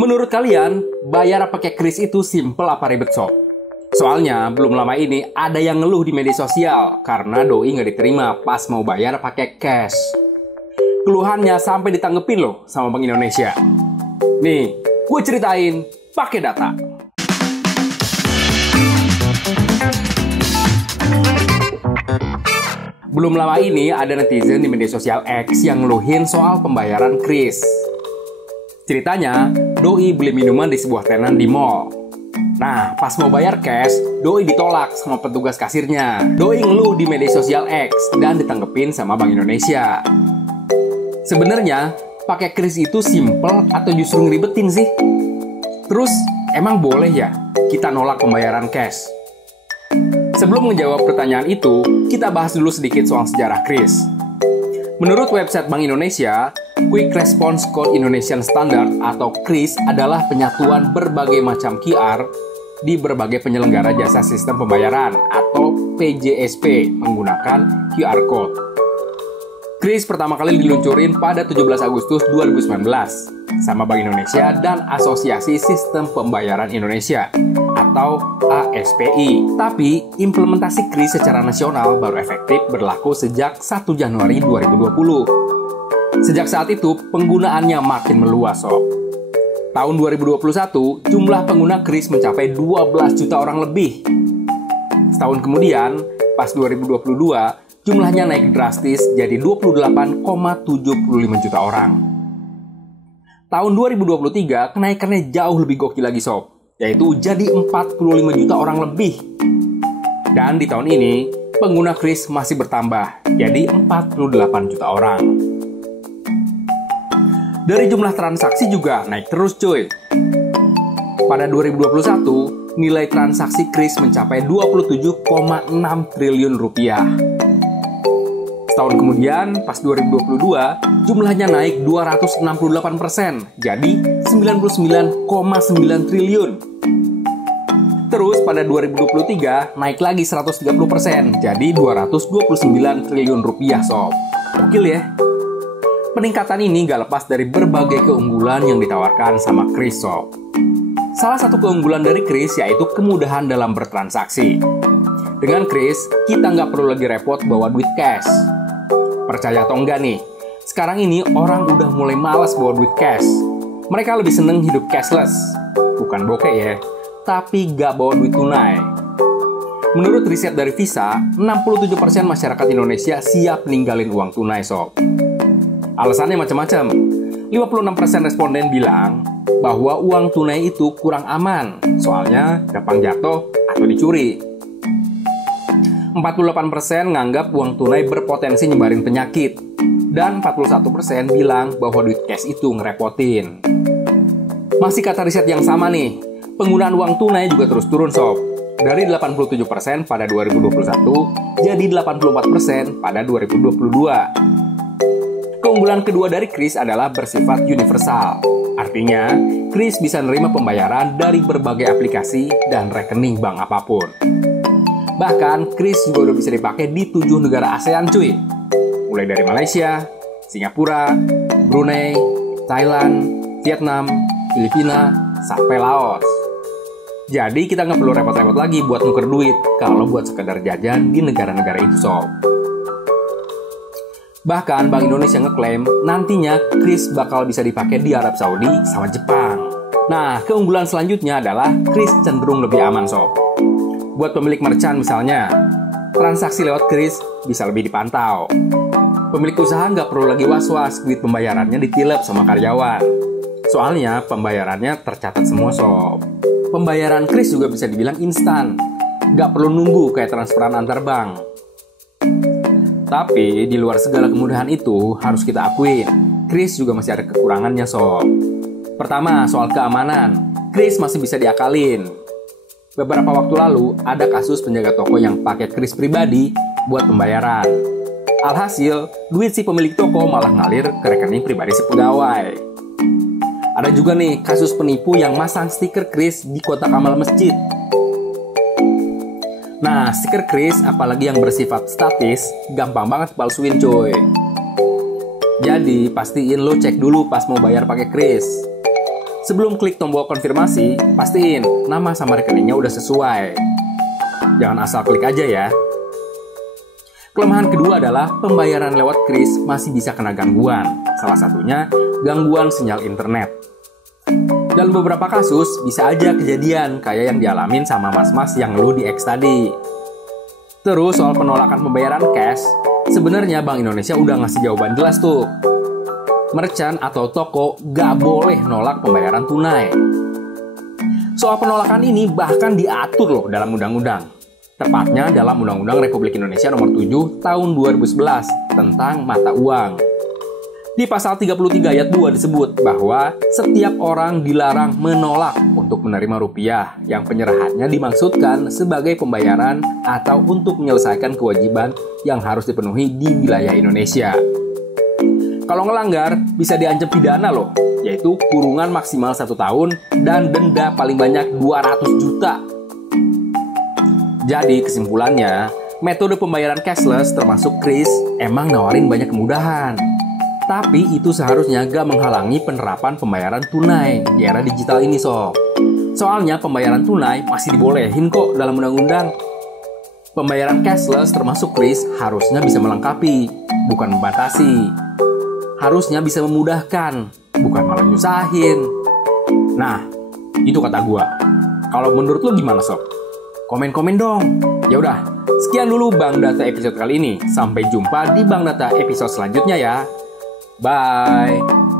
Menurut kalian, bayar pakai kris itu simple apa ribet sob? Soalnya belum lama ini ada yang ngeluh di media sosial karena doi nggak diterima pas mau bayar pakai cash. Keluhannya sampai ditanggepin loh sama Bank Indonesia. Nih, gue ceritain pakai data. Belum lama ini ada netizen di media sosial X yang ngeluhin soal pembayaran kris. Ceritanya, doi beli minuman di sebuah tenan di mall. Nah, pas mau bayar cash, doi ditolak sama petugas kasirnya. Doi ngeluh di media sosial X dan ditanggepin sama Bank Indonesia. Sebenarnya, pakai kris itu simple atau justru ngeribetin sih? Terus, emang boleh ya kita nolak pembayaran cash? Sebelum menjawab pertanyaan itu, kita bahas dulu sedikit soal sejarah kris. Menurut website Bank Indonesia, Quick Response Code Indonesian Standard atau KRIS adalah penyatuan berbagai macam QR di berbagai penyelenggara jasa sistem pembayaran atau PJSP menggunakan QR Code. KRIS pertama kali diluncurin pada 17 Agustus 2019 sama Bank Indonesia dan Asosiasi Sistem Pembayaran Indonesia atau ASPI. Tapi, implementasi KRIS secara nasional baru efektif berlaku sejak 1 Januari 2020. Sejak saat itu, penggunaannya makin meluas, sob. Tahun 2021, jumlah pengguna KRIS mencapai 12 juta orang lebih. Setahun kemudian, pas 2022, jumlahnya naik drastis jadi 28,75 juta orang. Tahun 2023, kenaikannya jauh lebih gokil lagi, sob, yaitu jadi 45 juta orang lebih. Dan di tahun ini, pengguna KRIS masih bertambah, jadi 48 juta orang. Dari jumlah transaksi juga naik terus, cuy. Pada 2021, nilai transaksi KRIS mencapai 27,6 triliun rupiah. Setahun kemudian, pas 2022, jumlahnya naik 268%, jadi 99,9 triliun. Terus pada 2023, naik lagi 130%, jadi 229 triliun rupiah, sob. Gokil ya? Peningkatan ini gak lepas dari berbagai keunggulan yang ditawarkan sama KRIS, sob. Salah satu keunggulan dari KRIS yaitu kemudahan dalam bertransaksi. Dengan KRIS, kita nggak perlu lagi repot bawa duit cash. Percaya atau enggak nih, sekarang ini orang udah mulai malas bawa duit cash. Mereka lebih seneng hidup cashless. Bukan bokeh ya, tapi nggak bawa duit tunai. Menurut riset dari Visa, 67% masyarakat Indonesia siap ninggalin uang tunai, sob. Alasannya macam-macam. 56% responden bilang bahwa uang tunai itu kurang aman, soalnya gampang jatuh atau dicuri. 48% nganggap uang tunai berpotensi nyebarin penyakit. Dan 41% bilang bahwa duit cash itu ngerepotin. Masih kata riset yang sama nih, penggunaan uang tunai juga terus turun, sob. Dari 87% pada 2021, jadi 84% pada 2022. Keunggulan kedua dari KRIS adalah bersifat universal. Artinya, KRIS bisa nerima pembayaran dari berbagai aplikasi dan rekening bank apapun. Bahkan, KRIS juga udah bisa dipakai di 7 negara ASEAN, cuy. Mulai dari Malaysia, Singapura, Brunei, Thailand, Vietnam, Filipina, sampai Laos. Jadi, kita nggak perlu repot-repot lagi buat nuker duit kalau buat sekedar jajan di negara-negara itu, sob. Bahkan Bank Indonesia ngeklaim nantinya KRIS bakal bisa dipakai di Arab Saudi sama Jepang. Nah, keunggulan selanjutnya adalah KRIS cenderung lebih aman, sob. Buat pemilik merchant misalnya, transaksi lewat KRIS bisa lebih dipantau. Pemilik usaha nggak perlu lagi was-was duit pembayarannya ditilep sama karyawan. Soalnya pembayarannya tercatat semua, sob. Pembayaran KRIS juga bisa dibilang instan. Nggak perlu nunggu kayak transferan antar bank. Tapi di luar segala kemudahan itu, harus kita akuin, KRIS juga masih ada kekurangannya, sob. Pertama, soal keamanan. KRIS masih bisa diakalin. Beberapa waktu lalu, ada kasus penjaga toko yang pakai KRIS pribadi buat pembayaran. Alhasil, duit si pemilik toko malah ngalir ke rekening pribadi si pegawai. Ada juga nih kasus penipu yang masang stiker KRIS di kotak amal masjid. Nah, stiker KRIS, apalagi yang bersifat statis, gampang banget palsuin, coy. Jadi, pastiin lo cek dulu pas mau bayar pakai KRIS. Sebelum klik tombol konfirmasi, pastiin nama sama rekeningnya udah sesuai. Jangan asal klik aja ya. Kelemahan kedua adalah pembayaran lewat kris masih bisa kena gangguan. Salah satunya gangguan sinyal internet. Dalam beberapa kasus bisa aja kejadian kayak yang dialamin sama mas-mas yang ngeluh di X tadi. Terus soal penolakan pembayaran cash, sebenarnya Bank Indonesia udah ngasih jawaban jelas tuh. Merchant atau toko gak boleh nolak pembayaran tunai. Soal penolakan ini bahkan diatur loh dalam undang-undang. Tepatnya dalam Undang-Undang Republik Indonesia Nomor 7 Tahun 2011 tentang mata uang. Di pasal 33 ayat 2 disebut bahwa setiap orang dilarang menolak untuk menerima rupiah yang penyerahannya dimaksudkan sebagai pembayaran atau untuk menyelesaikan kewajiban yang harus dipenuhi di wilayah Indonesia. Kalau ngelanggar, bisa diancam pidana loh, yaitu kurungan maksimal 1 tahun dan denda paling banyak 200 juta. Jadi kesimpulannya, metode pembayaran cashless termasuk kris emang nawarin banyak kemudahan. Tapi itu seharusnya gak menghalangi penerapan pembayaran tunai di era digital ini sob. Soalnya pembayaran tunai masih dibolehin kok dalam undang-undang. Pembayaran cashless termasuk kris harusnya bisa melengkapi, bukan membatasi. Harusnya bisa memudahkan, bukan malah nyusahin. Nah, itu kata gua. Kalau menurut lo gimana sob? Komen-komen dong. Ya udah, sekian dulu Bank Data episode kali ini. Sampai jumpa di Bank Data episode selanjutnya ya. Bye.